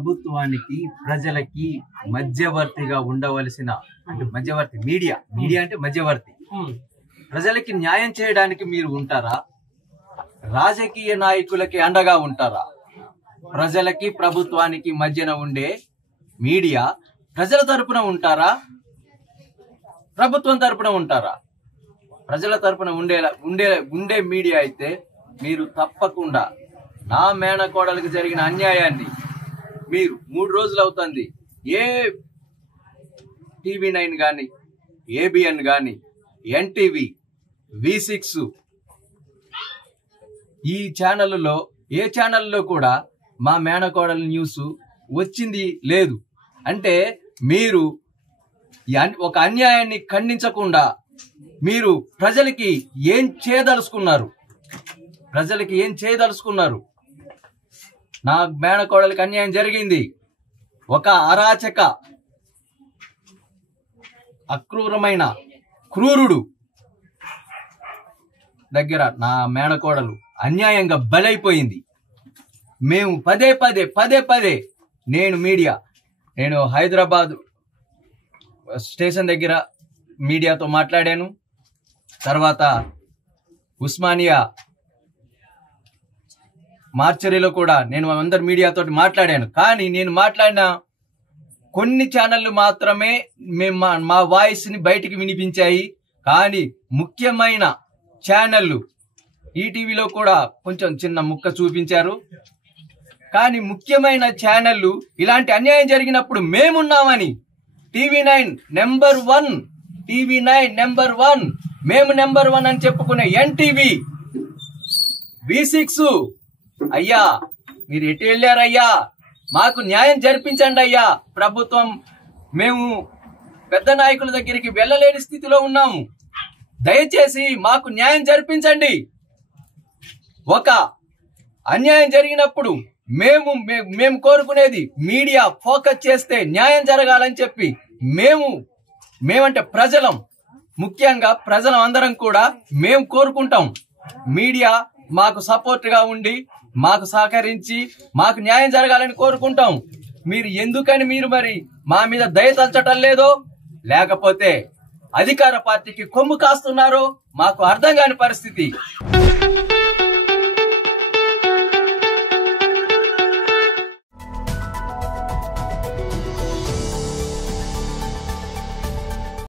ప్రభుత్వానికి ప్రజలకి మధ్యవర్తిగా ఉండవలసిన అంటే మధ్యవర్తి మీడియా అంటే మధ్యవర్తి ప్రజలకి న్యాయం చేయడానికి మీరు ఉంటారా? రాజకీయ నాయకులకి అండగా ఉంటారా? ప్రజలకి ప్రభుత్వానికి మధ్యన ఉండే మీడియా ప్రజల తరపున ఉంటారా? ప్రభుత్వం తరపున ఉంటారా? ప్రజల తరపున ఉండే మీడియా అయితే మీరు తప్పకుండా నా మేనకోడలకు జరిగిన అన్యాయాన్ని మీరు 3 రోజులు అవుతుంది ఏ TV9 గాని ABN గాని NTV V6 ఈ ఛానల్లో ఏ ఛానల్లో కూడా మా మేనకోడల న్యూస్ వచ్చింది లేదు. అంటే మీరు ఒక అన్యాయాన్ని ఖండించకుండా మీరు ప్రజలకి ఏం చేయదలుచుకున్నారు? నా మేనకోడలికి అన్యాయం జరిగింది. ఒక అరాచక అక్రూరమైన క్రూరుడు దగ్గర నా మేనకోడలు అన్యాయంగా బలైపోయింది. మేము పదే నేను హైదరాబాద్ స్టేషన్ దగ్గర మీడియాతో మాట్లాడాను. తర్వాత ఉస్మానియా మార్చరీలో కూడా నేను అందరు మీడియాతో మాట్లాడాను. కానీ నేను మాట్లాడిన కొన్ని ఛానళ్లు మాత్రమే మా వాయిస్ ని బయటికి వినిపించాయి. కానీ ముఖ్యమైన ఛానళ్లు ఈటీవీలో కూడా కొంచెం చిన్న ముక్క చూపించారు. కానీ ముఖ్యమైన ఛానళ్లు ఇలాంటి అన్యాయం జరిగినప్పుడు మేమున్నామని TV9 నెంబర్ 1 మేము నెంబర్ 1 అని చెప్పుకునే NTV V6 అయ్యా మీరు ఎటు వెళ్ళారయ్యా? మాకు న్యాయం జరిపించండి అయ్యా. ప్రభుత్వం మేము పెద్ద నాయకుల దగ్గరికి వెళ్ళలేని స్థితిలో ఉన్నాము. దయచేసి మాకు న్యాయం జరిపించండి. ఒక అన్యాయం జరిగినప్పుడు మేము కోరుకునేది మీడియా ఫోకస్ చేస్తే న్యాయం జరగాలని చెప్పి మేమంటే ప్రజలం, ముఖ్యంగా ప్రజలం అందరం కూడా మేము కోరుకుంటాం. మీడియా మాకు సపోర్ట్ గా ఉండి మాకు సహకరించి మాకు న్యాయం జరగాలని కోరుకుంటాం. మీరు మరి మా మీద దయ తలచటం లేదో లేకపోతే అధికార పార్టీకి కొమ్ము కాస్తున్నారో మాకు అర్థం కాని పరిస్థితి.